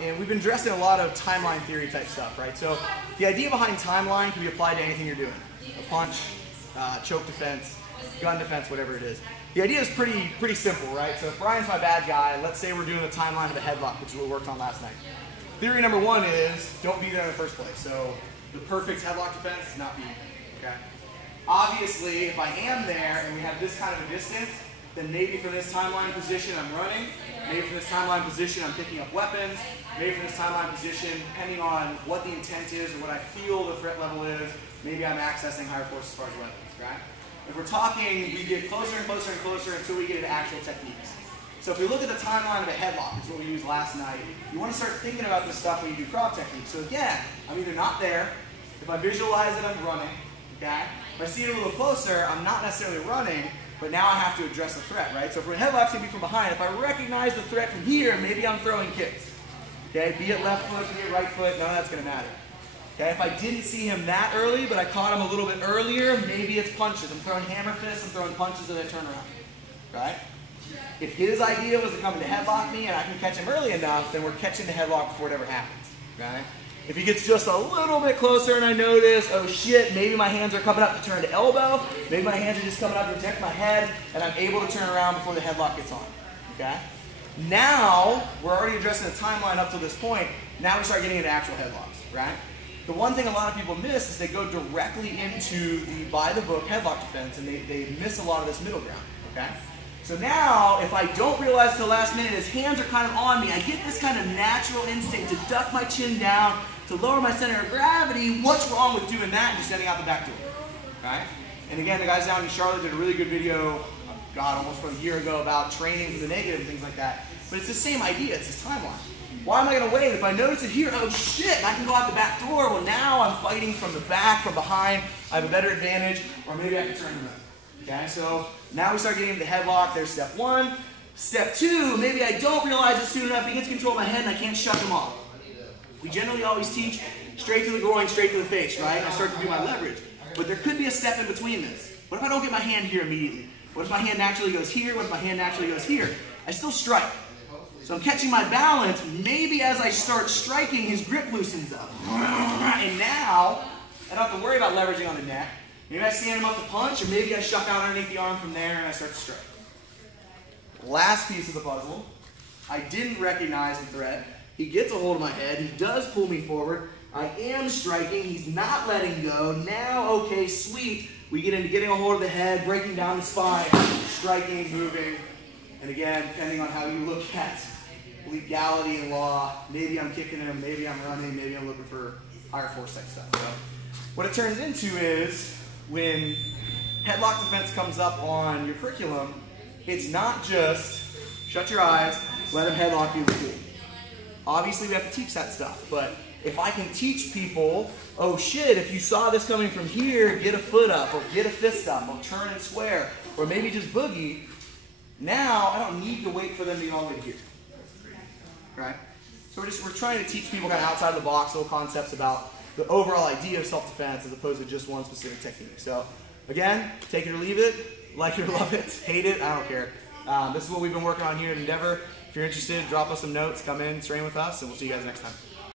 And we've been addressing a lot of timeline theory type stuff, right? So the idea behind timeline can be applied to anything you're doing. A punch, choke defense, gun defense, whatever it is. The idea is pretty simple, right? So if Brian's my bad guy, let's say we're doing the timeline of a headlock, which is what we worked on last night. Theory number one is don't be there in the first place. So the perfect headlock defense is not being there, okay? Obviously, if I am there and we have this kind of a distance, then maybe for this timeline position I'm running, maybe for this timeline position I'm picking up weapons, maybe for this timeline position, depending on what the intent is or what I feel the threat level is, maybe I'm accessing higher force as far as weapons, right? If we're talking, we get closer and closer and closer until we get into actual techniques. So if we look at the timeline of a headlock, which is what we used last night, you want to start thinking about this stuff when you do crop techniques. So again, I'm either not there, if I visualize it, I'm running, okay? If I see it a little closer, I'm not necessarily running, but now I have to address the threat, right? So for a headlock's gonna be from behind. If I recognize the threat from here, maybe I'm throwing kicks. Okay, be it left foot, be it right foot, none of that's gonna matter. Okay, if I didn't see him that early, but I caught him a little bit earlier, maybe it's punches. I'm throwing hammer fists, I'm throwing punches and I turn around, right? If his idea was to come in to headlock me and I can catch him early enough, then we're catching the headlock before it ever happens, right? If he gets just a little bit closer and I notice, oh shit, maybe my hands are coming up to turn to elbow, maybe my hands are just coming up to protect my head, and I'm able to turn around before the headlock gets on, okay? Now, we're already addressing the timeline up to this point, now we start getting into actual headlocks, right? The one thing a lot of people miss is they go directly into the by-the-book headlock defense, and they miss a lot of this middle ground, okay? So now, if I don't realize till the last minute his hands are kind of on me, I get this kind of natural instinct to duck my chin down, to lower my center of gravity. What's wrong with doing that and just ending out the back door, right? And again, the guys down in Charlotte did a really good video, God, almost from a year ago about training for the negative and things like that. But it's the same idea, it's this timeline. Why am I gonna wait? If I notice it here, oh shit, and I can go out the back door, well now I'm fighting from the back, from behind, I have a better advantage, or maybe I can turn around. Okay, so now we start getting into the headlock. There's step one. Step two, maybe I don't realize it soon enough. He gets control of my head and I can't shut him off. We generally always teach straight to the groin, straight to the face, right? I start to do my leverage. But there could be a step in between this. What if I don't get my hand here immediately? What if my hand naturally goes here? What if my hand naturally goes here? I still strike. So I'm catching my balance. Maybe as I start striking, his grip loosens up. And now, I don't have to worry about leveraging on the neck. Maybe I stand him up to punch, or maybe I shuck out underneath the arm from there and I start to strike. Last piece of the puzzle, I didn't recognize the threat. He gets a hold of my head, he does pull me forward, I am striking, he's not letting go. Now, okay, sweet, we get into getting a hold of the head, breaking down the spine, striking, moving, and again, depending on how you look at legality and law, maybe I'm kicking him, maybe I'm running, maybe I'm looking for higher force type stuff. So what it turns into is, when headlock defense comes up on your curriculum, it's not just shut your eyes, let him headlock you. Obviously, we have to teach that stuff, but if I can teach people, oh shit, if you saw this coming from here, get a foot up, or get a fist up, or turn and square, or maybe just boogie, now I don't need to wait for them to get all the way to here. Right? So we're trying to teach people kind of outside the box little concepts about the overall idea of self-defense as opposed to just one specific technique. So again, take it or leave it, like it or love it, hate it, I don't care. This is what we've been working on here at Endeavor. If you're interested, drop us some notes, come in, train with us, and we'll see you guys next time.